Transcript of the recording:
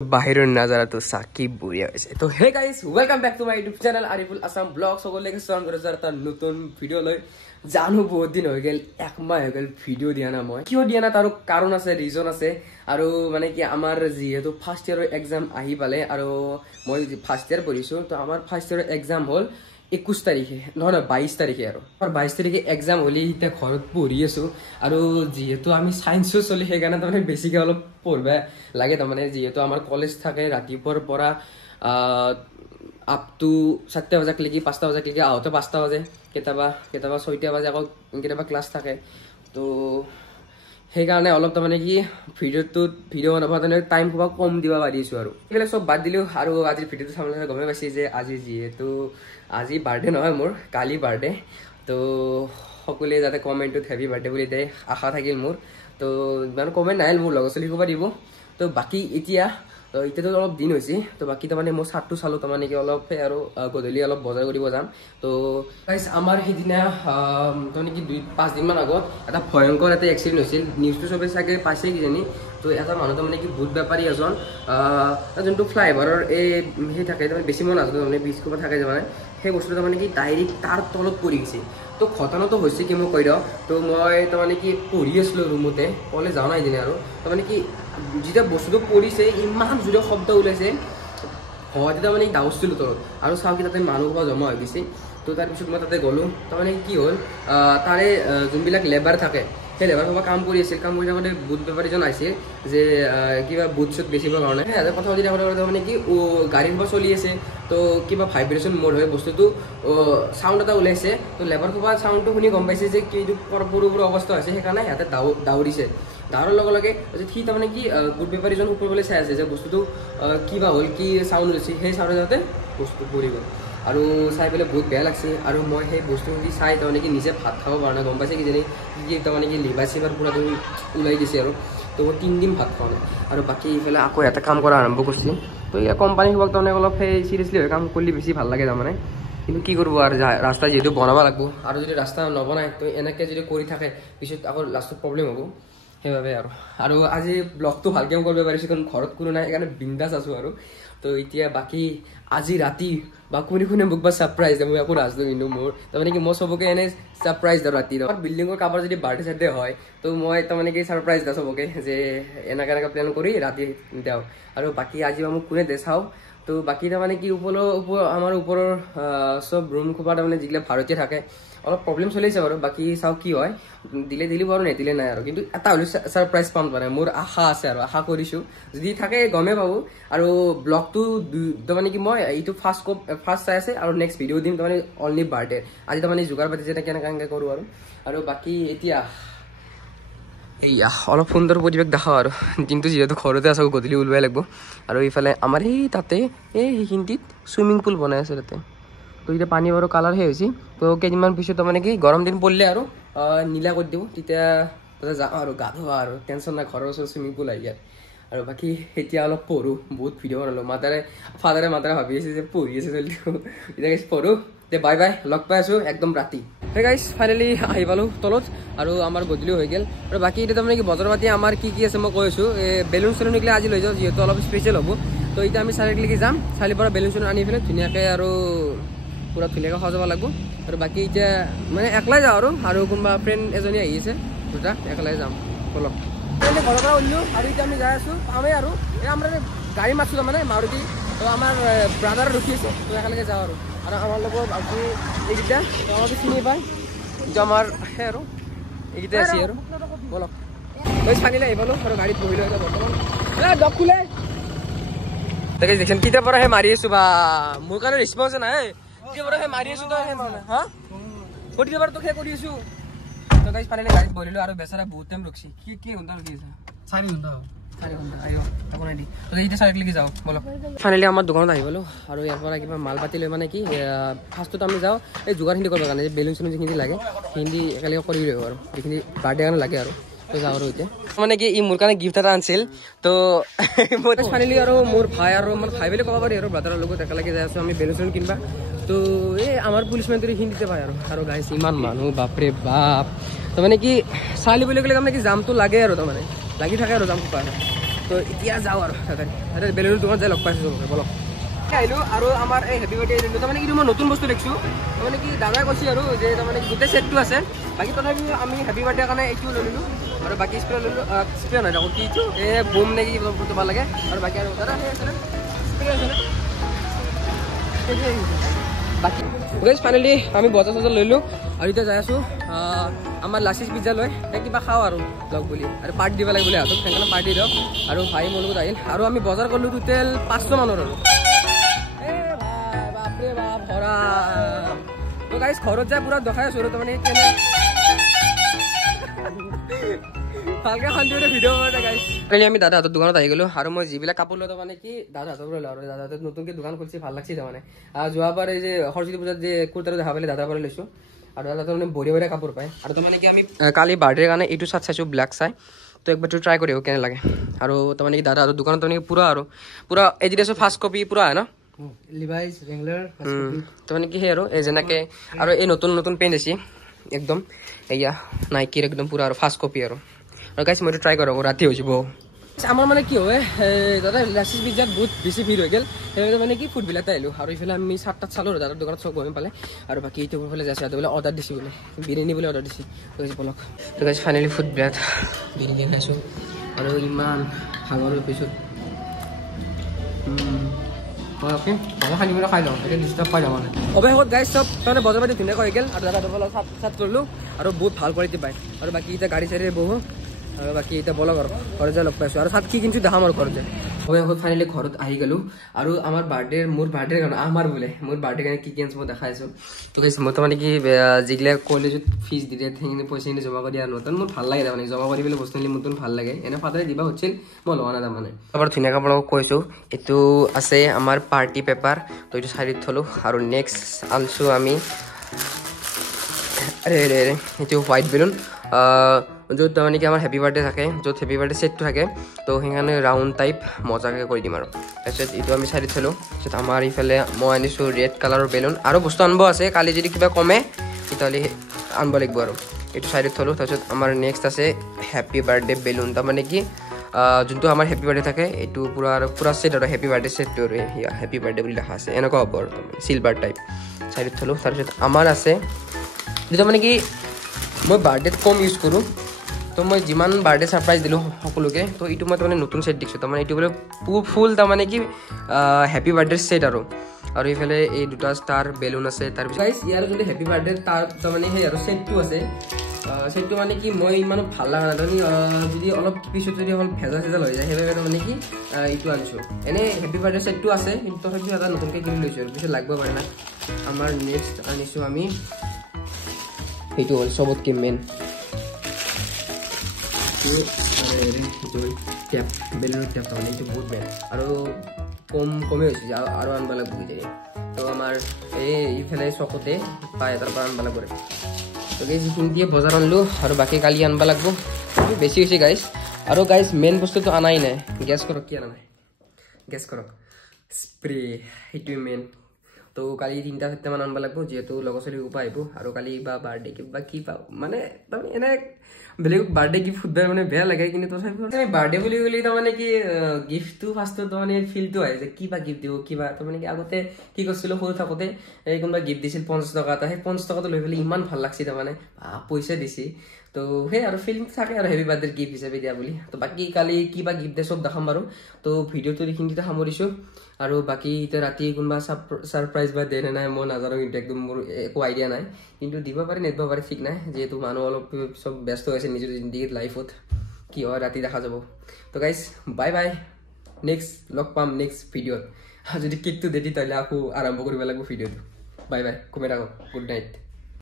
बाहर नजारा तो साकी बढ़िया হৈছে তো hey guys welcome back to my YouTube channel Ariful Assam blog সকলকে স্বাগতম কৰিছো এটা নতুন ভিডিও লৈ জানো বহুত দিন হৈ গেল এক মাহ হৈ গেল ভিডিও দিয়া না মই কিয় দিয়া না তাৰ কাৰণ আছে ৰিজন আছে আৰু মানে কি আমাৰ যেহেতু ফাৰ্স্ট ইয়াৰৰ এক্সাম আহি পালে আৰু মই ফাৰ্স্ট ইয়াৰ পঢ়িছো তো আমাৰ ফাৰ্স্ট ইয়াৰৰ এক্সাম হল 21 তাৰিখে নহয় 22 তাৰিখে আৰু 22 তাৰিখে এক্সাম হলি ইটা ঘৰত পঢ়ি আছো আৰু যেহেতু আমি সায়েন্সও চলি হেগানা তাৰমানে বেছিকে অলপ পঢ়বা লাগে তাৰমানে যেহেতু আমাৰ কলেজ থাকে ৰাতিপুৱাৰ পৰা আপ টু 7টা বজাক লাগি 5টা বজাক লাগি আহতে 5টা বাজে কেতিয়াবা 6টা বাজে আকৌ কেতিয়াবা ক্লাছ থাকে তো হেগানে অলপ তাৰমানে কি ভিডিও বনাবৰ কাৰণে টাইম খুব কম দিবা পাৰিছো আৰু এফালে সব বাদ দিলো আৰু আজিৰ ভিডিওটো চাবলৈ গমে পাইছি যে আজি যেহেতু আজি বাৰ্থডে নহয় মোৰ কালি বাৰ্থডে তো সকলে যাতে কমেন্টত হ্যাপি বাৰ্থডে বুলি দে আশা থাকিল মোৰ তো মানে কমেন্ট নাইল মোৰ লগৰ চলি কবা দিব তো বাকি এতিয়া তো ইতেতো অলপ দিন হৈছে তো বাকি তাৰমানে মই সাতটো চালো তাৰমানে কি অলপ আৰু গধূলি অলপ বজাৰ কৰিব যাম তো গাইস আমাৰ হেদিনা তাৰমানে কি 2-5 দিন মান আগত এটা ভয়ংকৰ এটা এক্সিডেন্ট হৈছিল নিউজটো সবে চাগে পাইছে কি জানি তো এটা মানুহ তাৰমানে কি ভূত বেপাৰী এজন যোনটো ফ্লাইভাৰৰ এই হে থাকে তাৰমানে বেছি মন নাজানো তাৰমানে 20 কোবা থাকে মানে সেই বস্তুটো তাৰমানে কি ডাইৰেক্ট তাৰ তলত পৰি গৈছে তো ঘটনাটো হৈছে কি মই কৈ দিওঁ তো মই তাৰমানে কি পঢ়ি আছিলো ৰুমতে কলেজ যাওঁ নাই দিনে আৰু তাৰমানে কি যেতিয়া বস্তুটো পৰিছে ইমান জোৰে শব্দ ওলাইছে হয় তাৰমানে ডাউছিলো তলত আৰু চাওঁ কি তাতে মানুহ জমা হৈ গৈছে তো তাৰপিছত মই তাতে গ'লো তাৰমানে কি হ'ল তাৰে যোনবিলাক লেবাৰ থাকে সেই লেবাৰ সবা কাম কৰি আছিল কাম কৰি থাকোঁতে বুট বেপাৰীজন আহিছিল যে কিবা বুট চুট বেচিবৰ কাৰণে কথা পাতি থাকোঁতে তাৰমানে কি গাড়ী সবা চলি আছে তো কিবা ভাইব্ৰেশ্যন মোড হয় বস্তুটো সাউণ্ড এটা ওলাইছে তো লেবাৰ সবা সাউণ্ডটো শুনি গম পাইছে যে কি সৰু অৱস্থা হৈছে সেইকাৰণে সিহঁতে দাউৰিছে দাউৰাৰ লগে লগে সি তাৰমানে কি বুট বেপাৰীজন ওপৰলৈ চাই আছে যে বস্তুটো কিবা হ'ল কি সাউণ্ড ওলাইছে সেই সাউণ্ড যাওঁতে বস্তুটো পৰি গ'ল আৰু চাই পেলাই বহুত বেয়া লাগছে আৰু মই সেই বস্তু যদি চাই তাৰমানে কি নিজে ভাত খাব পৰা নাই গম পাইছে কিজানি কি তাৰমানে কি লিভাৰ চিভাৰ পুৰা ওলাই দিছে আৰু তো মই 3 দিন ভাত খোৱা নাই আৰু বাকী ইফালে আকৌ এটা কাম কৰা আৰম্ভ কৰিছে তো ইয়াৰ কোম্পানী সবাক তাৰমানে অলপ সেই চিৰিয়াছলি হৈ কাম কৰিলে বেছি ভাল লাগে তাৰমানে কিন্তু কি কৰিব আৰু ৰাস্তা যিহেতু বনাব লাগিব আৰু যদি ৰাস্তা নবনায় তো এনেকৈ যদি কৰি থাকে পিছত আকৌ লাষ্টত প্ৰব্লেম হ'ব সেইবাবে আৰু আজি ব্লগটো ভালকৈ কৰিব পাৰিছোঁ কাৰণ ঘৰত কোনো নাই সেইকাৰণে বিন্দাছ আছোঁ আৰু তো এতিয়া বাকী আজি ৰাতি বা কোনে মোক বা ছাৰপ্ৰাইজ দিয়ে মই একো নাজানো কিন্তু মোৰ তাৰমানে কি মই চবকে এনে ছাৰপ্ৰাইজ দিওঁ ৰাতি আমাৰ বিল্ডিঙৰ কাৰোবাৰ যদি বাৰ্থডে চাৰ্থডে হয় তো মই তাৰমানে কি ছাৰপ্ৰাইজ দিওঁ চবকে যে এনেকৈ প্লেন কৰি ৰাতি দিওঁ আৰু বাকী আজি মোক কোনে দে চাওঁ তো বাকী তাৰমানে কি আমাৰ ওপৰৰ চব ৰুম খোপা তাৰমানে যিগিলা ভাড়াতীয়া থাকে অলপ প্ৰব্লেম চলিছে বাৰু বাকী চাওঁ কি হয় দিলে বাৰু নেদিলে নাই আৰু কিন্তু এটা হ'লেও ছাৰপ্ৰাইজ পাম মানে মোৰ আশা আছে আৰু আশা কৰিছোঁ যদি থাকে গমেই পাব আৰু ব্লগটো তাৰমানে কি মই এইটো ফাৰ্ষ্ট চাই আছে আৰু নেক্সট ভিডিঅ' দিম তাৰমানে অনলি বাৰ্থডে আজি তাৰমানে যোগাৰ পাতি যেনে কেনেকৈ কৰোঁ আৰু বাকী এতিয়া এইয়া অলপ সুন্দৰ পৰিৱেশ দেখাওঁ আৰু কিন্তু যিহেতু ঘৰতে আছোঁ গধূলি ওলবাই লাগিব আৰু ইফালে আমাৰ এই তাতে সেইখিনিত চুইমিং পুল বনাই আছে তাতে তো এতিয়া পানী বাৰু কালাৰ সেই হৈছে তো কেইদিনমান পিছত তাৰমানে কি গৰম দিন পৰিলে আৰু নীলা কৰি দিব তেতিয়া তাতে যাওঁ আৰু গা ধোৱা আৰু টেনশ্যন নাই ঘৰৰ ওচৰত চুইমিং পুল আহি যায় আৰু বাকী এতিয়া অলপ পঢ়োঁ বহুত ভিডিঅ' বনালোঁ ফাদাৰে ভাবি আছে যে পঢ়ি আছে জলদি এতিয়া পঢ়োঁ তে বাই লগ পাই আছোঁ একদম ৰাতি হে গাইছ ফাইনেলি আহি পালোঁ তলত আৰু আমাৰ গধূলি হৈ গ'ল আৰু বাকী এতিয়া তাৰমানে কি বজাৰ পাতি আমাৰ কি আছে মই কৈ আছোঁ বেলুন চেলুন নিকিলে আজি লৈ যাওঁ যিহেতু অলপ স্পেচিয়েল হ'ব তো এতিয়া আমি চাৰিআলিলৈকে যাম চাৰিআলিৰ পৰা বেলুন চেলুন আনি পেলাই ধুনীয়াকৈ আৰু পুৰা ধুনীয়াকৈ সজাব লাগিব আৰু বাকী এতিয়া মানে একলাই যাওঁ আৰু কোনোবা ফ্ৰেণ্ড এজনী আহি আছে দুটা একলাই যাম বলক ঘৰৰ পৰা ওলিলোঁ আৰু এতিয়া আমি যাই আছোঁ পামেই আৰু এই আমাৰ গাড়ী মাতছোঁ তাৰমানে মাৰুতি তো আমাৰ ব্ৰাদাৰ ৰখি আছে তো একেলগে যাওঁ আৰু আমাৰ লগত আপুনি এইকেইটা আমাকে চিনি পায় যে আমাৰ সেই আৰু এইকেইটা আছে আৰু বলক তই চানিলে আহি পালোঁ আৰু গাড়ীত বহিলোঁ এতিয়া বৰ্তমান জব খোলে তাকে দেখোন কেতিয়াৰ পৰা সেই মাৰি আছোঁ বা মোৰ কাৰণে ৰেচপন্স নাই কেতিয়াৰ পৰা সেই মাৰি আছোঁ তই সেই মানে হা কেতিয়াৰ পৰা তোক সেই কৰি আছোঁ তো গাইছ ফাইনেলি গাড়ীত বহিলোঁ আৰু বেচাৰা বহুত টাইম ৰখছি কি ঘণ্টা ৰখি আছে 4 ঘণ্টা আহিব একো নাই দি তো এতিয়া চাৰিআলিলৈকে যাওঁ বলক ফাইনেলি আমাৰ দোকানত আহি পালোঁ আৰু ইয়াৰ পৰা কিবা মাল পাতি লৈ মানে কি ফাৰ্ষ্টত আমি যাওঁ এই যোগাৰখিনি কৰিবৰ কাৰণে বেলুন চেলুন যিখিনি লাগে সেইখিনি একেলগে কৰি লৈ আৰু যিখিনি বাৰ্থডে কাৰণে লাগে আৰু তো যাওঁ আৰু এতিয়া মানে কি ই মোৰ কাৰণে গিফ্ট এটা আনিছিল তো মই ফাইনেলি আৰু মোৰ ভাই আৰু আমাৰ ভাই বুলি ক'ব পাৰি আৰু ব্ৰাদাৰৰ লগত একেলগে যাই আছোঁ আমি বেলুন চেলুন কিনিবা তো এই আমাৰ পুলিচমেন হিন্দীতে পায় আৰু গাইছ ইমান মানুহ বাপৰে বাপ তাৰমানে কি চালি বুলি ক'লে তাৰমানে কি জামটো লাগে আৰু তাৰমানে লাগি থাকে আৰু জাম খোপা তো এতিয়া যাওঁ আৰু বেলুনৰ দোকানত যাই লগ পাইছোঁ বলক আহিলোঁ আৰু আমাৰ এই হেপী বাৰ্থডে দিলোঁ তাৰমানে কিন্তু মই নতুন বস্তু দেখিছোঁ তাৰমানে কি দাদাই কৈছে আৰু যে তাৰমানে গোটেই ছেটটো আছে বাকী তথাপিও আমি হেপী বাৰ্থডে কাৰণে এইটোও লৈ ল'লোঁ আৰু বাকী স্প্ৰে ল'লোঁ স্প্ৰে নহয় আকৌ কিটো এই বোম নে কি ভাল লাগে আৰু বাকী আৰু দাদা সেই আছেনে স্প্ৰে আছেনে বাকী গাইজ ফাইনেলি আমি বজাৰ চজাৰ লৈ লওঁ আৰু এতিয়া যাই আছোঁ আমাৰ লাচিছ পিজ্জা লৈ কিবা খাওঁ আৰু লগ বুলি আৰু পাৰ্টি দিব লাগে বুলি হাতত সেইকাৰণে পাৰ্টি দিয়ক আৰু ভাই মোৰ লগত আহিল আৰু আমি বজাৰ কৰিলোঁ টোটেল 500 মানুহৰ আৰু বাপৰে বাপ ভৰা তো গাইজ ঘৰত যাই পুৰা দেখাই আছোঁ আৰু তাৰমানে ভালকৈ শান্তিমতে ভিডিঅ' কৰোঁ গাইজ কালি আমি দাদাহঁতৰ দোকানত আহি গ'লোঁ আৰু মই যিবিলাক কাপোৰ লৈ তাৰমানে কি দাদাহঁতৰ পৰা লওঁ আৰু দাদাহঁতে নতুনকৈ দোকান খুলিছে ভাল লাগছে তাৰমানে যোৱাবাৰ এই যে সৰস্বতী পূজাত যে কুৰ্তাটো দেখা পালে দাদাৰ পৰা লৈছোঁ আৰু দাদা তাৰমানে বঢ়িয়া বঢ়িয়া কাপোৰ পায় আৰু তাৰমানে কি আমি কালি বাৰ্থডেৰ কাৰণে এইটো চাৰ্ট চাইছোঁ ব্লেক চাই তো একবাৰটো ট্ৰাই কৰিব কেনে লাগে আৰু তাৰমানে কি দাদাহঁতৰ দোকানত তাৰমানে পুৰা এডিডাছৰ ফাৰ্ষ্ট কপি পুৰা হয় ন লিভাইছ ৰেংলাৰ তাৰমানে কি সেই আৰু এই যেনেকৈ আৰু এই নতুন নতুন পেণ্ট আছে একদম এয়া নাইকিৰ একদম পুৰা আৰু ফাৰ্ষ্ট কপি আৰু গাইছ মই ট্ৰাই কৰোঁ ৰাতি হৈ যাব আমাৰ মানে কি হয় দাদা লাচিছ পিজ্জাত বহুত বেছি ভিৰ হৈ গ'ল সেইবাবে মানে কি ফুডবিলাকতে আহিলোঁ আৰু এইফালে আমি চাট তাত চালোঁ আৰু দাদাৰ দোকানত চব গম পালে আৰু বাকী ইউটিউবৰ ফালে যাইছে বোলে অৰ্ডাৰ দিছোঁ বোলে বিৰিয়ানী বোলে অৰ্ডাৰ দিছে বলক তো গাইছ ফাইনেলি ফুডবিলাক বিৰিয়ানী খাইছোঁ আৰু ইমান ভাগৰ পিছত অ'কে ভালো খাই নিবলৈ খাই লওঁ এতিয়া ডিষ্টাৰ্ব পাই যাওঁ মানে অৱশেষত গাইজ চব তাৰমানে বজাৰ পাতি ধুনীয়াকৈ হৈ গ'ল আৰু দাদাহঁতৰ ফালে চাট কৰিলোঁ আৰু বহুত ভাল কোৱালিটি পায় আৰু বাকী এতিয়া গাড়ী চাড়ী বহু আৰু বাকী এতিয়া বলক আৰু ঘৰত যাই লগ পাইছোঁ আৰু চাট কি কিনিছোঁ দেখাম আৰু ঘৰত যায় অৱশেষত ফাইনেলি ঘৰত আহি গ'লোঁ আৰু মোৰ বাৰ্থডেৰ কাৰণে মোৰ বাৰ্থডেৰ কাৰণে কি আনিছোঁ মই দেখাইছোঁ তো কৈছোঁ মই তাৰমানে কি যিগিলা কলেজত ফিজ দি দিয়ে সেইখিনি পইচাখিনি জমা কৰি দিয়া নতুন মোৰ ভাল লাগে তাৰমানে জমা কৰি পেলাই বস্তুখিনি নতুন ভাল লাগে এনে ফাদাৰে দিবা হৈছিল মই লোৱা নাই তাৰমানে এবাৰ ধুনীয়াকৈ আপোনালোকক কৈছোঁ এইটো আছে আমাৰ পাৰ্টি পেপাৰ তো এইটো চাইডত থলোঁ আৰু নেক্সট আনিছোঁ আমি এইটো হোৱাইট বেলুন য'ত তাৰমানে কি আমাৰ হেপী বাৰ্থডে থাকে য'ত হেপী বাৰ্থডে ছেটটো থাকে তো সেইকাৰণে ৰাউণ্ড টাইপ মজাকৈ কৰি দিম আৰু তাৰপিছত এইটো আমি চাইডত থলোঁ তাৰপিছত আমাৰ ইফালে মই আনিছোঁ ৰেড কালাৰৰ বেলুন আৰু বস্তু আনিব আছে কালি যদি কিবা কমে তেতিয়াহ'লে আনিব লাগিব আৰু এইটো চাইডত থলোঁ তাৰপিছত আমাৰ নেক্সট আছে হেপী বাৰ্থডে বেলুন তাৰমানে কি যোনটো আমাৰ হেপী বাৰ্থডে থাকে এইটো পুৰা ছেট আৰু হেপী বাৰ্থডে ছেটটো আৰু হেপী বাৰ্থডে বুলি লিখা আছে এনেকুৱা হ'ব আৰু তাৰমানে চিলভাৰ টাইপ চাইডত থলোঁ তাৰপিছত আমাৰ আছে যিটো মানে কি মই বাৰ্থডেত কম ইউজ কৰোঁ তো মই যিমান বাৰ্থডে ছাৰপ্ৰাইজ দিলোঁ সকলোকে তো এইটো মই তাৰমানে নতুন ছেট দিছোঁ তাৰমানে এইটো বোলে ফুল তাৰমানে কি হেপী বাৰ্থডে ছেট আৰু এইফালে এই দুটা ষ্টাৰ বেলুন আছে তাৰপিছত ইয়াৰ যোনটো হেপী বাৰ্থডে তাৰ তাৰমানে সেই আৰু ছেটটো আছে ছেটটো মানে কি মই ইমান ভাল লগা নাই তাৰমানে যদি অলপ পিছত যদি অলপ ভেজা চেজা হৈ যায় সেইবাবে তাৰমানে কি এইটো আনিছোঁ এনেই হেপী বাৰ্থডে ছেটটো আছে কিন্তু তথাপিও এটা নতুনকৈ কিনি লৈছোঁ আৰু পিছত লাগিব পাৰে না আমাৰ নেক্সট আনিছোঁ আমি সেইটো হ'ল চবতকৈ মেইন টেপ বেলুনৰ টেপ তাৰমানে এইটো বহুত বেয়া আৰু কমেই হৈছে আৰু আনিব লাগিব বুজি তো আমাৰ এইফালে চকতে পায় তাৰ পৰা আনিব লাগিব তো যিখিনি দিয়ে বজাৰ আনিলোঁ আৰু বাকী কালি আনিব লাগিব বেছি হৈছে গাইজ আৰু গাইজ মেইন বস্তুটো আনাই নাই গেছ কৰক কি আনা নাই গেছ কৰক স্প্ৰে সেইটোৱে মেইন তো কালি 3-4 মান আনিব লাগিব যিহেতু লগৰ ছোৱালী উপায় আহিব আৰু কালি বা বাৰ্থডে কিবা কি পাওঁ মানে তাৰমানে এনে বেলেগ বাৰ্থডে গিফ্ট ফুটবাৰ মানে বেয়া লাগে কিন্তু তথাপিও আমি বাৰ্থডে বুলি ক'লে তাৰমানে কি গিফ্টটো ফাৰ্ষ্টত তাৰমানে ফিলটো আহে যে কিবা গিফ্ট দিব কিবা তাৰমানে কি আগতে কি কৰিছিলোঁ সৰু থাকোঁতে এই কোনোবা গিফ্ট দিছিল 50 টকা এটা সেই 50 টকাটো লৈ পেলাই ইমান ভাল লাগছে তাৰমানে পইচা দিছে তো সেই আৰু ফিলিং থাকে আৰু হেপী বাৰ্থডে গিফ্ট হিচাপে দিয়া বুলি তো বাকী কালি কিবা গিফ্ট দিয়ে চব দেখাম বাৰু তো ভিডিঅ'টো এইখিনিতে সামৰিছোঁ আৰু বাকী এতিয়া ৰাতি কোনোবা ছাৰপ্ৰাইজ বা দিয়ে নে নাই মই নাজানো কিন্তু একদম মোৰ একো আইডিয়া নাই কিন্তু দিব পাৰে নিদিব পাৰে ঠিক নাই যিহেতু মানুহ অলপ চব ব্যস্ত হৈছে নিজৰ জিন্দগীত লাইফত কি হয় ৰাতি দেখা যাব তো গাইজ বাই বাই নেক্সট লগ পাম নেক্সট ভিডিঅ'ত যদি কেকটো দেদি তাহলে আকৌ আৰম্ভ কৰিব লাগিব ভিডিঅ'টো বাই বাই কমেণ্ট আকৌ গুড নাইট